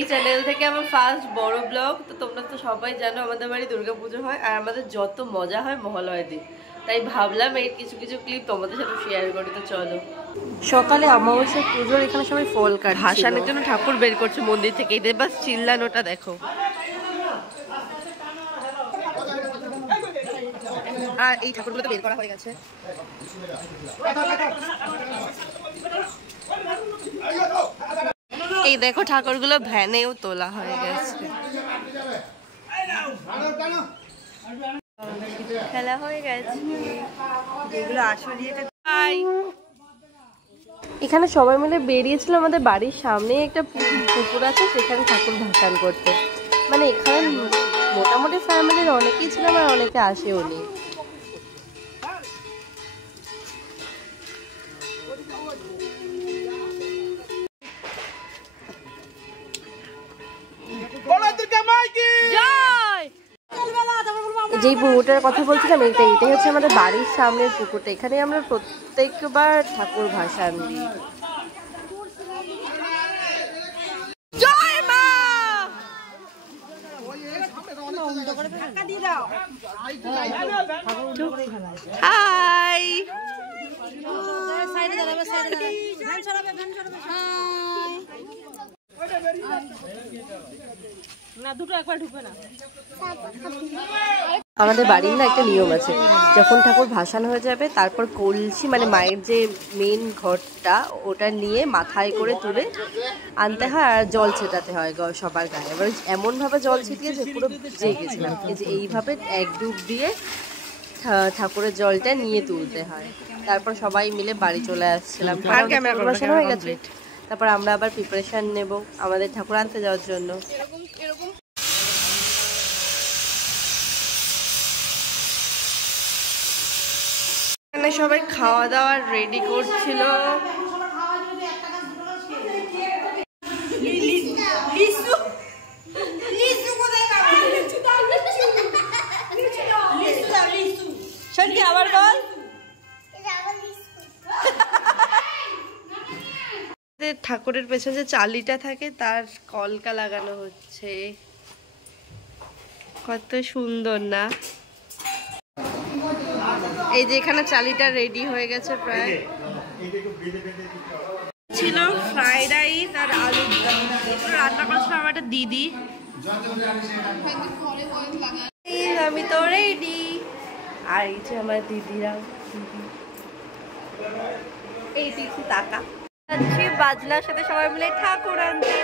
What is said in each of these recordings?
এই চ্যানেল থেকে আমার ফার্স্ট বড় ব্লগ। তো তোমরা তো সবাই জানো আমাদের বাড়ি দুর্গাপুজো হয় আর আমাদের যত মজা হয় মহালয়ার দিন, তাই ভাবলাম এই কিছু কিছু ক্লিপ তোমাদের সাথে শেয়ার করি। তো চলো। সকালে অমাবস্যা পুজোর এখানে সবাই ফল কাটছে, ভাসানের জন্য ঠাকুর বের করছে মন্দির থেকে। এই বাস চিল্লানোটা দেখো। আর এই ঠাকুরগুলো তো বের করা হয়ে গেছে। এই দেখো ঠাকুরগুলো ভ্যানেও তোলা হয়ে গেছে। খেলা হয়ে গেছে। এখানে সবাই মিলে বেরিয়েছিল আমাদের বাড়ির সামনে একটা পুকুর আছে, সেখানে ঠাকুর ভাসান করতে। মানে এখানে মোটামুটি ফ্যামিলির অনেকেই ছিলাম আর অনেকে আসেও নি। যেই পুকুরটার কথা বলছিলাম এটাই হচ্ছে আমাদের বাড়ির সামনের পুকুরটা। এখানে আমরা প্রত্যেকবার ঠাকুর ভাসান দিই। আমাদের বাড়ির না একটা নিয়ম আছে, যখন ঠাকুর ভাসান হয়ে যাবে তারপর কলসি মানে মায়ের যে মেন ঘরটা ওটা নিয়ে মাথায় করে তুলে আনতে হয় আর জল ছেটাতে হয় সবার গায়ে। এবার এমন ভাবে জল ছিটিয়েছে পুরো ভিজে গেছিলাম। এই যে এইভাবে এক ডুব দিয়ে ঠাকুরের জলটা নিয়ে তুলতে হয়। তারপর সবাই মিলে বাড়ি চলে আসছিলাম। ভাসান হয়ে গেছে, তারপর আমরা আবার প্রিপারেশন নেব আমাদের ঠাকুর আনতে যাওয়ার জন্য। এখানে সবাই খাওয়া দাওয়া রেডি করছিল। আবার বল। ঠাকুরের পেছনে যে চালিটা থাকে তার কলকা লাগানো হচ্ছে, কত সুন্দর না। এই যে এখানে চালিটা রেডি হয়ে গেছে প্রায়। ছিল ফ্রাইড রাইস আর আলু রান্না করছিল আমার একটা দিদি। আমি তো রেডি, আর এই যে আমার দিদিরা। এই দিদি টাকা বাজনার সাথে সবাই মিলে ঠাকুর আনতে।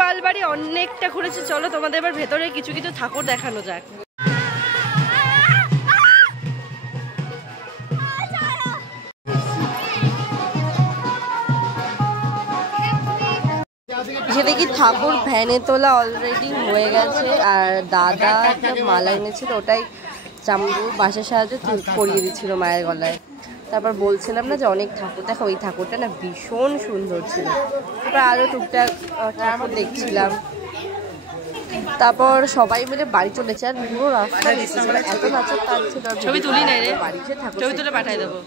পালবাড়ি অনেকটা ঘুরেছে, চলো তোমাদের এবার ভেতরে কিছু কিছু ঠাকুর দেখানো যাক। সেটা কি ঠাকুর ভ্যানে তোলা অলরেডি হয়ে গেছে, আর দাদা একটা মালা এনেছিল, ওটাই চাম্বু বাঁশের সাহায্যে পরিয়ে দিচ্ছিল মায়ের গলায়। তারপর বলছিলাম না যে অনেক ঠাকুর দেখো, ওই ঠাকুরটা না ভীষণ সুন্দর ছিল। তারপর আরও টুকটাক ঠাকুর দেখছিলাম। তারপর সবাই মিলে বাড়ি চলেছে, আর পুরো রাস্তা এত নাচার কাজ ছিল। ছবি তুলি নাই রে, বাড়িতে ঠাকুর ছবি তুলে পাঠাই দেবো।